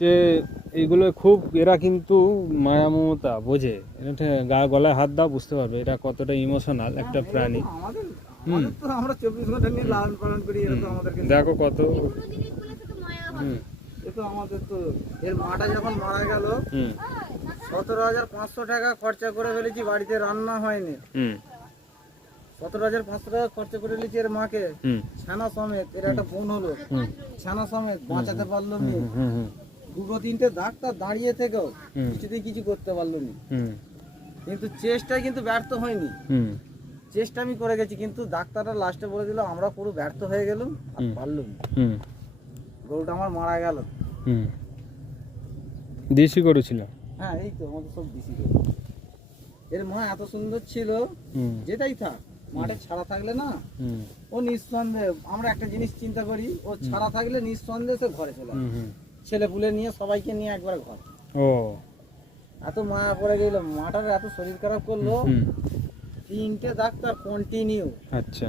যে এইগুলো খুব, এরা কিন্তু মায়া মমতা বোঝে, এটা গলায় হাত দাও বুঝতে পারবে এটা কতটা ইমোশনাল একটা প্রাণী। আমাদের হুম আমাদের তো আমরা 24 ঘন্টা নিয়ে লালন পালন করি, এটা তো আমাদেরকে দেখো কত। হুম এ তো আমাদের তো এর মাটা যখন মারা গেল হুম 17,500 টাকা খরচা করে ফেলেছি, বাড়িতে রান্না হয়নি। হুম 17,500 টাকা খরচা করে ফেলেছি এর মাকে, হুম ছানা সমেত। এর একটা বোন হলো, হুম ছানা সমেত, বাঁচাতে পারলো নি। হুম হুম হুম দুটো তিনটে ডাক্তার দাঁড়িয়ে থেকেও হুম কিছুতেই কিছু করতে পারলো নি। হুম কিন্তু চেষ্টায় কিন্তু ব্যর্থ হয়নি। হুম চেষ্টা আমি করে গেছি, কিন্তু ডাক্তাররা লাস্টে বলে দিল আমরা পুরো ব্যর্থ হয়ে গেলাম, আর পারলো না। হুম গরুটা আমার মারা গেল। হুম দেশি করেছিল। হ্যাঁ, এই তো আমাদের সব দিছি গরু। এর মা এত সুন্দর ছিল, হুম যেটাই থাক মাঠে ছাড়া থাকলে না, হুম ও নিঃসন্দেহে, আমরা একটা জিনিস চিন্তা করি, ও ছাড়া থাকলে নিঃসন্দেহে সে ঘরে চলে আসে। হুম ছেলে পুলে নিয়ে সবাইকে নিয়ে একবার ঘর। ও এত মায়া পড়ে গেল, মাটার এত শরীর খারাপ করলো, হুম 3টে ডাক্তার কন্টিনিউ। আচ্ছা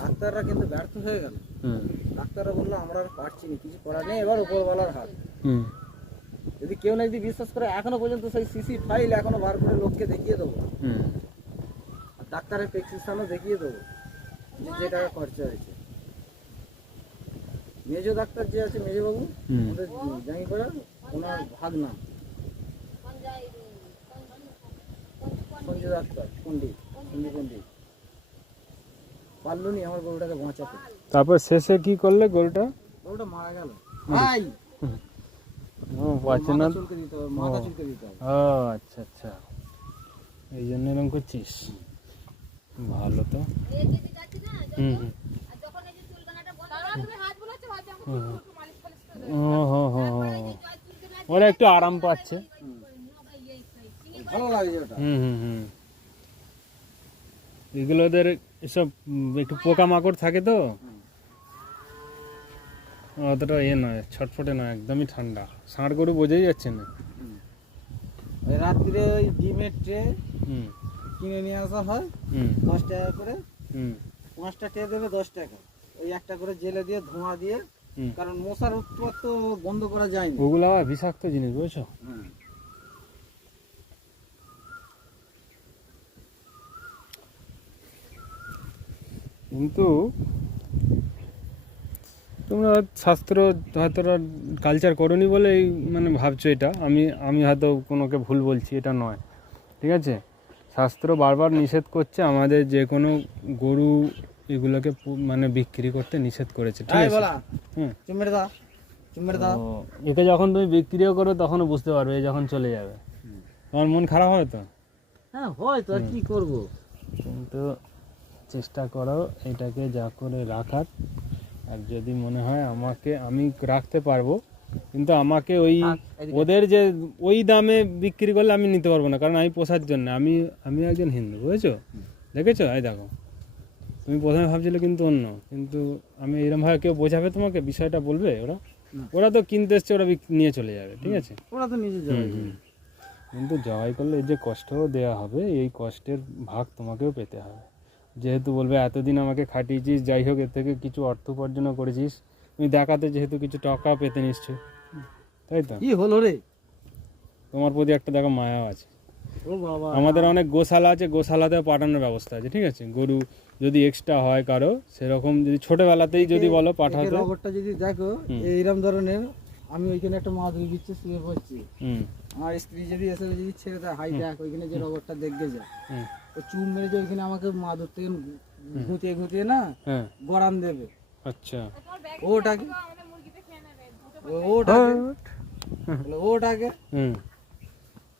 ডাক্তাররা কিন্তু ব্যর্থ হয়ে গেল। হুম ডাক্তাররা বললো আমরা আর পারছি না, কিছু করার নেই, এবার উপরওয়ালার হাত। হুম যদি কেউ না যদি বিশ্বাস করে, এখনো পর্যন্ত সেই সিসি ফাইল এখনো বার করে লোককে দেখিয়ে দেবো, হুম আর ডাক্তারের প্রেসক্রিপশনও দেখিয়ে দেবো যে টাকা খরচা হয়েছে। মেজো ডাক্তার যে আছে, মেজবাবু, হুম আমাদের জাঙ্গিপাড়া, ওনার ভাগনা সঞ্জয় ডাক্তার, পণ্ডিত সঞ্জয় পণ্ডিত, পারলো নি আমার গরুটাকে বাঁচাতে। তারপর শেষে কি করলে গরুটা? গরুটা মারা গেল। ভাই, ও বাঁচে না। মাথা চুলকে দিতে হবে, মাথা চুলকে দিতে হবে। ও আচ্ছা আচ্ছা, এই জন্য এরকম করছিস, ভালো তো। হুম হুম ও হো হো হো, ওরা একটু আরাম পাচ্ছে। ভালো লাগছে ওটা। হুম হুম হুম এগুলো ওদের এসব একটু পোকামাকড় থাকে তো, অতটা এ নয়, ছটফটে নয়, একদমই ঠান্ডা। ষাঁড় গরু বোঝাই যাচ্ছে না। ওই রাত্রে ওই ডিমের ট্রে হুম কিনে নিয়ে আসা হয়, হুম 10 টাকা করে। হুম 5টা ট্রে দেবে 10 টাকা, ওই একটা করে জেলে দিয়ে ধোঁয়া দিয়ে, হুম কারণ মশার উৎপাত তো বন্ধ করা যায় না। ওগুলো আবার বিষাক্ত জিনিস, বুঝছো? হ্যাঁ, কিন্তু তোমরা শাস্ত্র হয়তো কালচার করোনি বলে এই মানে ভাবছো এটা, আমি হয়তো কোনোকে ভুল বলছি, এটা নয়, ঠিক আছে? শাস্ত্র বারবার নিষেধ করছে আমাদের যে কোনো গরু এগুলোকে মানে বিক্রি করতে নিষেধ করেছে, ঠিক আছে? হুম চুমের দা, চুমের দা। তো একে যখন তুমি বিক্রিও করো তখনও বুঝতে পারবে, এ যখন চলে যাবে তোমার মন খারাপ হবে তো। হ্যাঁ, হয় তো, আর কি করবো। কিন্তু চেষ্টা করো এটাকে যা করে রাখার, আর যদি মনে হয় আমি রাখতে পারবো, কিন্তু আমাকে ওই ওদের যে ওই দামে বিক্রি করলে আমি নিতে পারবো না, কারণ আমি পোষার জন্য, আমি একজন হিন্দু, বুঝেছো? দেখেছো, এই দেখো, তুমি প্রথমে ভাবছিলে কিন্তু অন্য, কিন্তু আমি এরকমভাবে কেউ বোঝাবে তোমাকে, বিষয়টা বলবে ওরা তো কিনতে এসছে, ওরা নিয়ে চলে যাবে, ঠিক আছে? ওরা তো নিজে যাবে। কিন্তু জবাই করলে এই যে কষ্টও দেওয়া হবে, এই কষ্টের ভাগ তোমাকেও পেতে হবে। যেহেতু বলবে এতদিন আমাকে খাটিয়েছিস, যাই হোক এর থেকে কিছু অর্থ উপার্জনও করেছিস, তুমি দেখাতে যেহেতু কিছু টাকা পেতে নিশ্চয়, তাই তো? কি হলো রে? তোমার প্রতি একটা দেখো মায়াও আছে। ও বাবা, আমাদের অনেক গোশালা আছে, গোশালাতেও পাঠানোর ব্যবস্থা আছে, ঠিক আছে? গরু যদি এক্সট্রা হয় কারো, সেরকম যদি ছোটোবেলাতেই যদি বলো পাঠাতে। রগরটা যদি দেখো এইরকম ধরনের, আমি ওইখানে একটা মাদুরি বিচ্ছে শুয়ে পড়ছি, আমার স্ত্রী যদি এসে যদি ছেড়ে দেয়, হাই দেখ ওইখানে যে রগরটা দেখবে যা, ও চুম মেরে যে ওইখানে আমাকে মাদুর থেকে ঘুঁটিয়ে ঘুঁটিয়ে না গড়ান দেবে। আচ্ছা, ওটাকে ওটাকে ওটাকে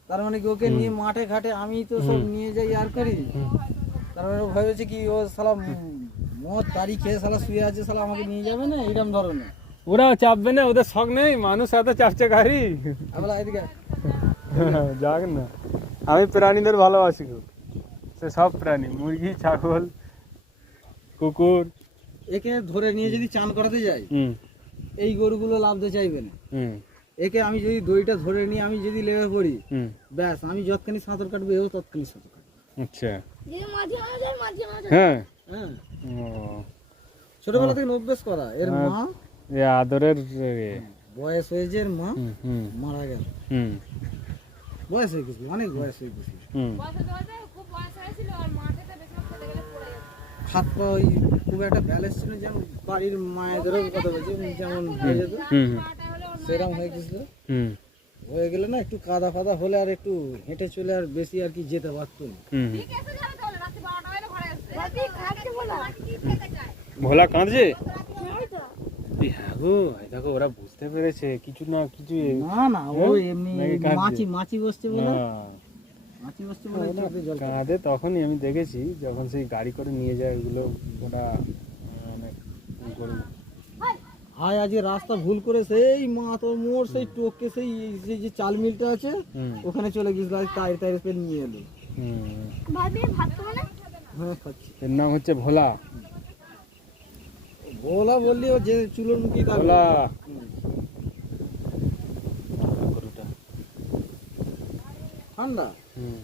তার মানে কি ওকে নিয়ে মাঠে ঘাটে আমি তো সব নিয়ে যাই আর করি, তার মানে ভয় হচ্ছে কি ও শালা মদ তারি খেয়ে শালা শুয়ে আছে, শালা আমাকে নিয়ে যাবে না, এইরকম ধরনের। ওরা চাপবে না, ওদের শখ নেই, মানুষ এত চাপছে গাড়ি। এদিকে যাক না, আমি প্রাণীদের ভালোবাসি খুব, সে সব প্রাণী, মুরগি, ছাগল, কুকুর। একে ধরে নিয়ে যদি চান করাতে যাই, এই গরুগুলো লাভতে চাইবে না। একে আমি যদি দড়িটা ধরে নিয়ে আমি যদি লেগে পড়ি, ব্যাস আমি যতখানি সাঁতার কাটবো এও ততখানি সাঁতার কাটবে। আচ্ছা, হ্যাঁ হ্যাঁ, ছোটবেলা থেকে অভ্যেস করা এর মা, আদরের বয়স হয়েছে এর মা হুম হুম মারা গেল, হুম বয়স হয়ে গেছিল, অনেক বয়স হয়ে গেছিল। হুম হাত পা ওই খুব একটা ব্যালেন্স ছিল, যেমন বাড়ির মায়েদেরও কথা বলছি, যেমন হয়ে যেত হুম সেরকম হয়ে গেছিল। হুম হয়ে গেলে না একটু কাদা ফাদা হলে আর একটু হেঁটে চলে আর বেশি আর কি যেতে পারতো না। হুম ভোলা কাঁদছে? এই হ্যাঁ গো, এই দেখো ওরা বুঝতে পেরেছে কিছু না কিছু। না না, ও এমনি নাকি কাঁদছে? মাছি বসছে বলে, হ্যাঁ, মাছি বসছে বলে চোখে জল পড়ে। কাঁদে তখনই আমি দেখেছি যখন সেই গাড়ি করে নিয়ে যায় ওগুলো, ওরা অনেক গরু। হায় আজকে রাস্তা ভুল করে সেই মা তোর মোড় সেই টোকে সেই সেই যে চাল মিলটা আছে হুম ওখানে চলে গেছিল, আজ টায়ার টায়ার করে নিয়ে এলো। হুম হ্যাঁ খাচ্ছি। এর নাম হচ্ছে ভোলা। ভোলা বললি ও যে চুলোর মুখি ভোলা গরুটা। ঠান্ডা। হুম।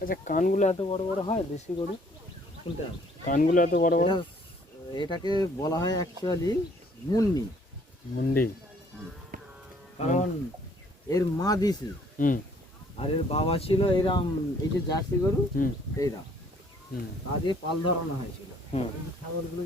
আচ্ছা, কানগুলো এত বড় বড় হয় দেশি গরু? কোনটা? কানগুলো এত বড় বড়? এটাকে বলা হয় অ্যাকচুয়ালি মুন্নি, মুন্ডি। কারণ এর মা দিছি হুম আর এর বাবা ছিল এরম, এই যে জার্সি গরু হুম এইরা, হুম তা দিয়ে পাল ধরানো হয়েছিল। হুম ছাগলগুলো